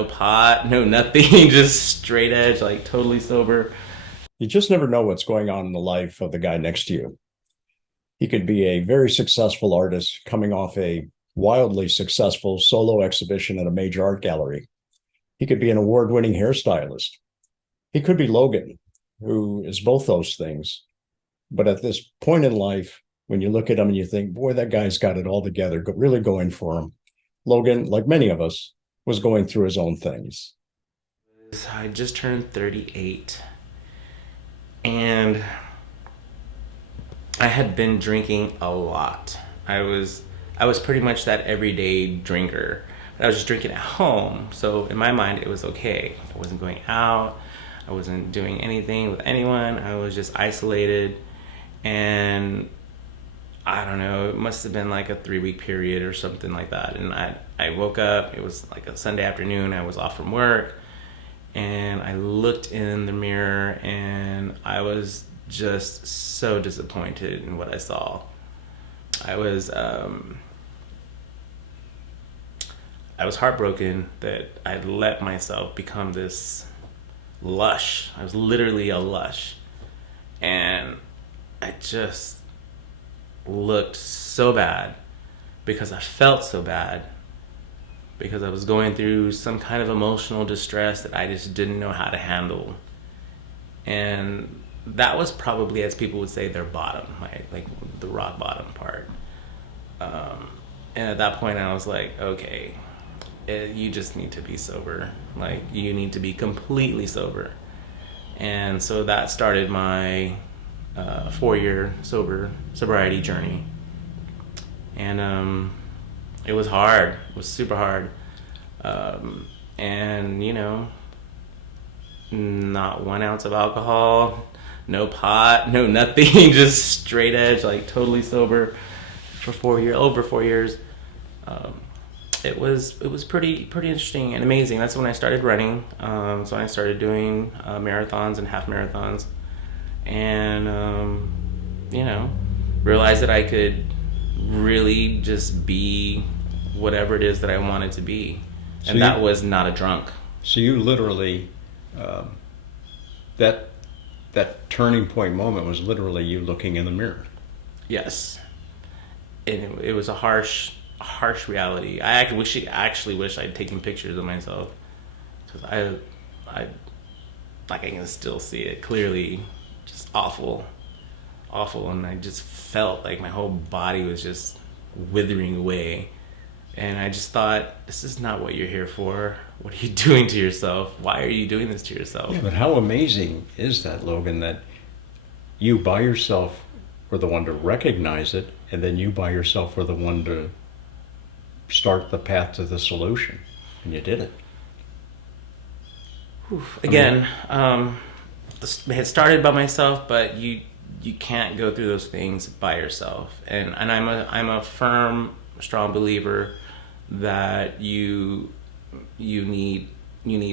no pot, no nothing, just straight edge, like totally sober. You just never know what's going on in the life of the guy next to you. He could be a very successful artist coming off a wildly successful solo exhibition at a major art gallery. He could be an award-winning hairstylist. He could be Logan, who is both those things. But at this point in life, when you look at him and you think, boy, that guy's got it all together, really going for him. Logan, like many of us, was going through his own things. I just turned 38, and I had been drinking a lot. I was pretty much that everyday drinker. But I was just drinking at home, so in my mind it was okay. I wasn't going out. I wasn't doing anything with anyone. I was just isolated, and I don't know. It must have been like a 3 week period or something like that. And I woke up. It was like a Sunday afternoon. I was off from work, and I looked in the mirror, and I was just so disappointed in what I saw. I was um, I was heartbroken that I'd let myself become this lush. I was literally a lush, and I just looked so bad because I felt so bad because I was going through some kind of emotional distress that I just didn't know how to handle. And that was probably, as people would say, their bottom, right? Like the rock bottom part. And at that point, I was like, okay, you just need to be sober. Like, you need to be completely sober. And so that started my 4 year sobriety journey. And it was hard. It was super hard. And, not 1 ounce of alcohol, no pot, no nothing, just straight edge, like totally sober for 4 years, over 4 years. Um, it was pretty interesting and amazing. That's when I started running. So I started doing marathons and half marathons, and you know, realized that I could really just be whatever it is that I wanted to be, So and that you, was not a drunk. so you literally, um, that that turning point moment was literally you looking in the mirror. Yes, and it was a harsh reality. I actually wish I'd taken pictures of myself because I like I can still see it clearly, just awful, awful, and I just felt like my whole body was just withering away. And I just thought, this is not what you're here for. What are you doing to yourself? Why are you doing this to yourself? Yeah, but how amazing is that, Logan, that you by yourself were the one to recognize it, and then you by yourself were the one to start the path to the solution, and you did it. Oof. I mean, Again, I had started by myself, but you can't go through those things by yourself. And I'm a firm, strong believer that you need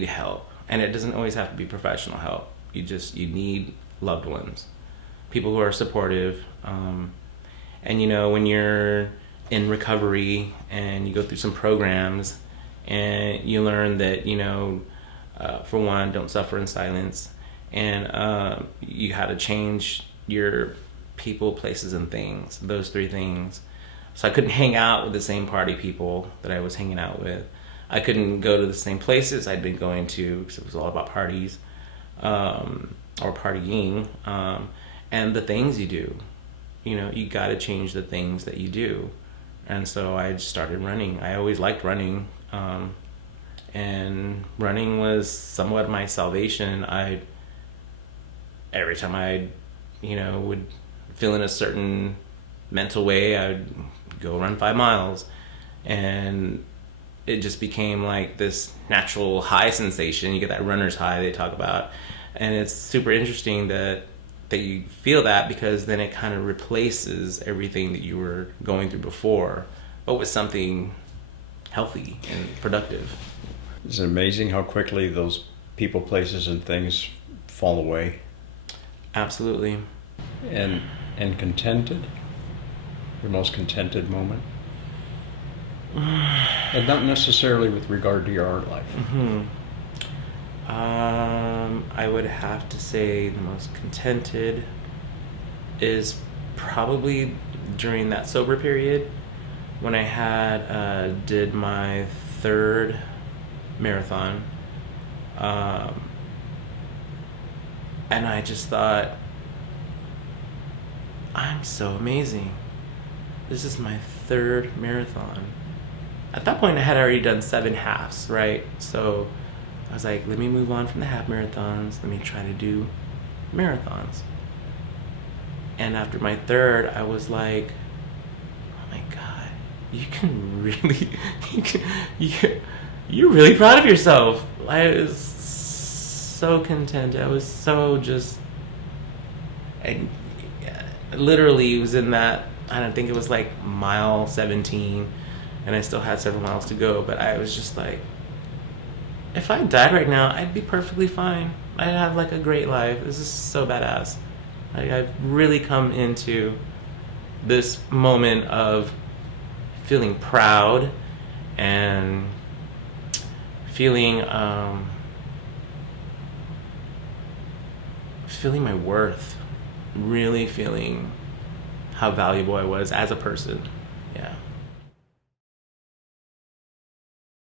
help, and it doesn't always have to be professional help. You need loved ones, people who are supportive. And when you're in recovery and you go through some programs, and you learn that for one, don't suffer in silence, and you had to change your people, places, and things. Those three things. So I couldn't hang out with the same party people that I was hanging out with. I couldn't go to the same places I'd been going to because it was all about parties, or partying, and the things you do. You got to change the things that you do. And so I started running. I always liked running, and running was somewhat my salvation. Every time I, would feel in a certain mental way, I'd go run 5 miles, and it just became like this natural high sensation. You get that runner's high they talk about, and it's super interesting that you feel that, because then it kind of replaces everything that you were going through before, but with something healthy and productive. is it amazing how quickly those people, places, and things fall away? Absolutely. And contented, your most contented moment? And not necessarily with regard to your art life. I would have to say the most contented is probably during that sober period when I had did my third marathon, and I just thought, I'm so amazing. This is my third marathon. At that point, I had already done 7 halves, right? So I was like, let me move on from the half marathons. Let me try to do marathons. And after my third, I was like, oh my God, you can really, you're really proud of yourself. I was so content. I was so just, I literally was in that, I don't think it was like mile 17, and I still had several miles to go, but I was just like, if I died right now, I'd be perfectly fine. I'd have like a great life. This is so badass. Like, I've really come into this moment of feeling proud and feeling feeling my worth, really feeling how valuable I was as a person. Yeah.